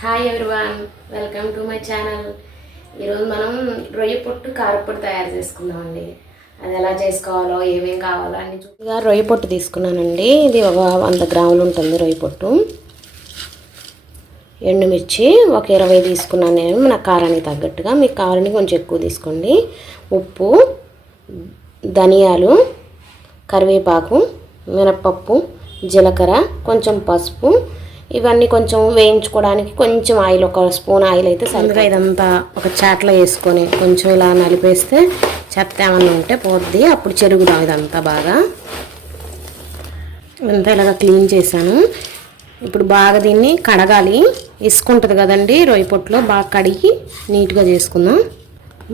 Hi everyone, welcome to my channel. ఈరోజు మనం రొయ్య పొట్టు కారపొడి తయారు చేసుకుందామండి. అది ఎలా చేసుకోవాలో ఏమేం కావాలో అన్ని చూసిగా రొయ్య పొట్టు తీసుకున్నానండి. ఇది ఒక 100 గ్రాములు ఉంటుంది రొయ్య పొట్టు. ఎండుమిర్చి ఒక 20 తీసుకున్నాను నేను, నా కారానికి తగ్గట్టుగా. మీ కారానికి కొంచెం ఎక్కువ తీసుకోండి. ఉప్పు, ధనియాలు, కరివేపాకు, మినపప్పు, జీలకర్ర, కొంచెం పసుపు, ఇవన్నీ కొంచెం వేయించుకోవడానికి కొంచెం ఆయిల్, ఒక స్పూన్ ఆయిల్ అయితే సరిగ్గా ఇదంతా ఒక చాట్లో వేసుకొని కొంచెం ఇలా నలిపేస్తే చెత్త ఏమన్నా ఉంటే పోద్ది. అప్పుడు చెరుగుదాం ఇదంతా బాగా. ఇదంతా ఇలాగ క్లీన్ చేశాను. ఇప్పుడు బాగా దీన్ని కడగాలి. ఇసుక ఉంటుంది కదండి రొయ్య పొట్టులో, బాగా కడిగి నీట్గా చేసుకుందాం.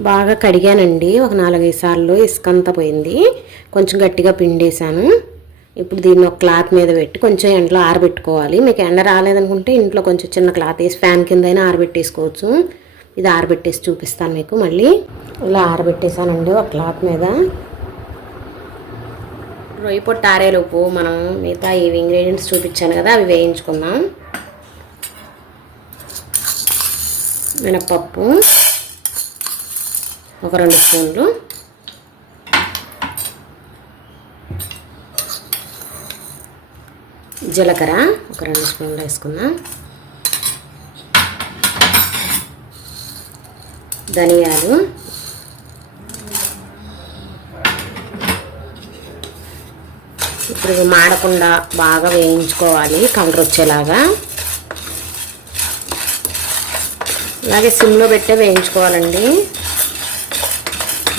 బాగా కడిగానండి, ఒక 4-5 సార్లు. ఇసుక అంతా పోయింది. కొంచెం గట్టిగా పిండేశాను. ఇప్పుడు దీన్ని ఒక క్లాత్ మీద పెట్టి కొంచెం ఎండలో ఆరబెట్టుకోవాలి. మీకు ఎండ రాలేదనుకుంటే ఇంట్లో కొంచెం చిన్న క్లాత్ వేసి ఫ్యాన్ కింద అయినా ఆరబెట్టేసుకోవచ్చు. ఇది ఆరబెట్టేసి చూపిస్తాను మీకు మళ్ళీ. ఇలా ఆరబెట్టేసానండి ఒక క్లాత్ మీద. రొయ్య పొట్టు ఆరేలోపు మనం మిగతా ఇవి ఇంగ్రీడియంట్స్ చూపించాను కదా, అవి వేయించుకుందాం. మినపప్పు ఒక 2 స్పూన్లు, జీలకర్ర ఒక 2 స్పూన్లు వేసుకుందాం, ధనియాలు, ఇప్పుడు మాడకుండా బాగా వేయించుకోవాలి కలర్ వచ్చేలాగా. అలాగే సిమ్లో పెట్టే వేయించుకోవాలండి,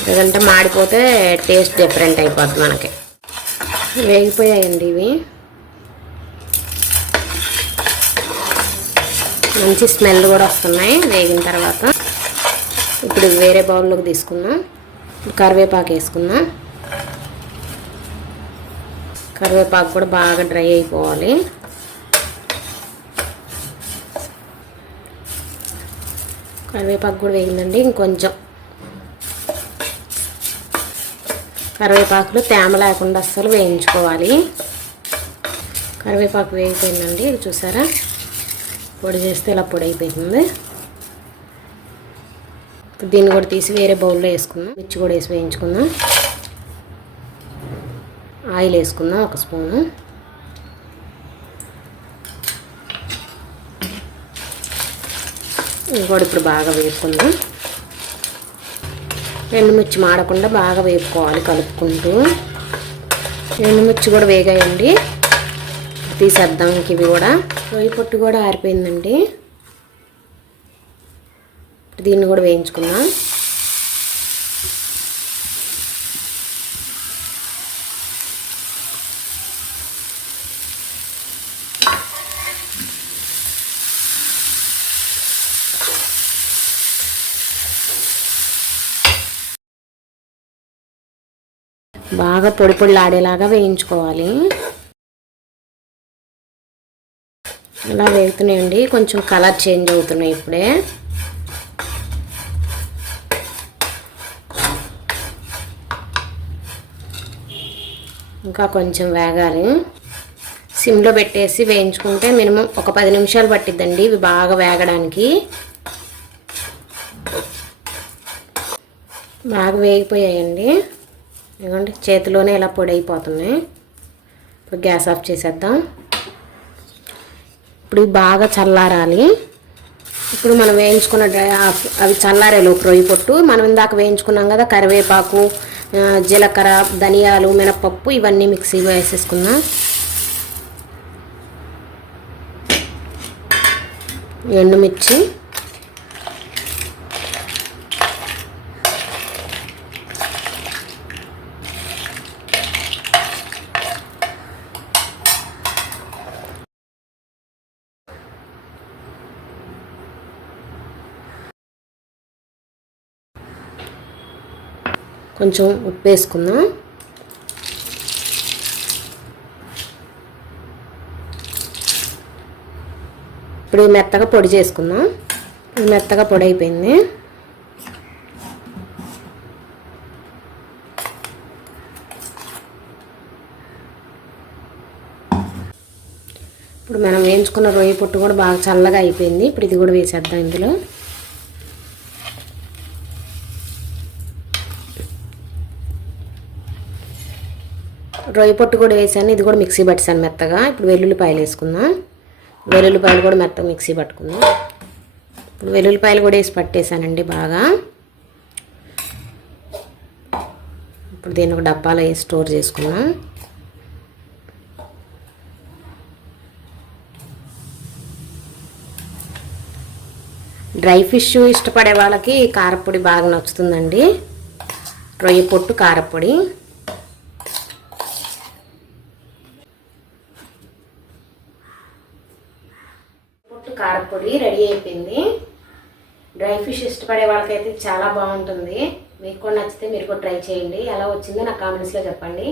లేదంటే మాడిపోతే టేస్ట్ డిఫరెంట్ అయిపోద్ది మనకి. వేగిపోయాయండి ఇవి, మంచి స్మెల్ కూడా వస్తున్నాయి వేగిన తర్వాత. ఇప్పుడు వేరే బౌల్లోకి తీసుకుందాం. కరివేపాకు వేసుకుందాం. కరివేపాకు కూడా బాగా డ్రై అయిపోవాలి. కరివేపాకు కూడా వేగిందండి. ఇంకొంచెం కరివేపాకులో తేమ లేకుండా అస్సలు వేయించుకోవాలి. కరివేపాకు వేగిపోయిందండి. ఇది చూసారా, పొడి చేస్తే ఇలా పొడి అయిపోతుంది. దీన్ని కూడా తీసి వేరే బౌల్లో వేసుకుందాం. మిర్చి కూడా వేసి వేయించుకుందాం. ఆయిల్ వేసుకుందాం 1 స్పూను. ఇది కూడా ఇప్పుడు బాగా వేపుకుందాం. ఎండుమిర్చి మాడకుండా బాగా వేపుకోవాలి కలుపుకుంటూ. ఎండుమిర్చి కూడా వేగాయండి, తీసేద్దాం. ఇంక ఇవి కూడా రొయ్య పొట్టు కూడా ఆరిపోయిందండి. దీన్ని కూడా వేయించుకుందాం. బాగా పొడి పొడిలాడేలాగా వేయించుకోవాలి. ఇలా వేగుతున్నాయండి, కొంచెం కలర్ చేంజ్ అవుతున్నాయి ఇప్పుడే. ఇంకా కొంచెం వేగాలి. సిమ్లో పెట్టేసి వేయించుకుంటే మినిమం ఒక 10 నిమిషాలు పట్టిద్దండి ఇవి బాగా వేగడానికి. బాగా వేగిపోయాయండి, ఎందుకంటే చేతిలోనే ఇలా పొడి అయిపోతున్నాయి. ఇప్పుడు గ్యాస్ ఆఫ్ చేసేద్దాం. ఇప్పుడు బాగా చల్లారాలి. ఇప్పుడు మనం వేయించుకున్న అవి చల్లారేలోపు రొయ్య పొట్టు మనం ఇందాక వేయించుకున్నాం కదా, కరివేపాకు, జీలకర్ర, ధనియాలు, మినపప్పు, ఇవన్నీ మిక్సీలో వేసేసుకుందాం. ఎండుమిర్చి, కొంచెం ఉప్పు వేసుకుందాం. ఇప్పుడు మెత్తగా పొడి చేసుకుందాం. మెత్తగా పొడి అయిపోయింది. ఇప్పుడు మనం వేయించుకున్న రొయ్య పొట్టు కూడా బాగా చల్లగా అయిపోయింది. ఇప్పుడు ఇది కూడా వేసేద్దాం ఇందులో. రొయ్య పొట్టు కూడా వేసాను. ఇది కూడా మిక్సీ పట్టేసాను మెత్తగా. ఇప్పుడు వెల్లుల్లిపాయలు వేసుకుందాం. వెల్లుల్లిపాయలు కూడా మెత్తగా మిక్సీ పట్టుకుందాం. ఇప్పుడు వెల్లుల్లిపాయలు కూడా వేసి పట్టేసానండి బాగా. ఇప్పుడు దీన్ని ఒక డబ్బాలో వేసి స్టోర్ చేసుకుందాం. డ్రై ఫిష్ ఇష్టపడే వాళ్ళకి కారపొడి బాగా నచ్చుతుందండి. రొయ్య పొట్టు కారపొడి. కారపొడి రెడీ అయిపోయింది. డ్రై ఫిష్ ఇష్టపడే వాళ్ళకైతే చాలా బాగుంటుంది. మీకు కూడా నచ్చితే మీరు కూడా ట్రై చేయండి. ఎలా వచ్చిందో నాకు కామెంట్స్లో చెప్పండి.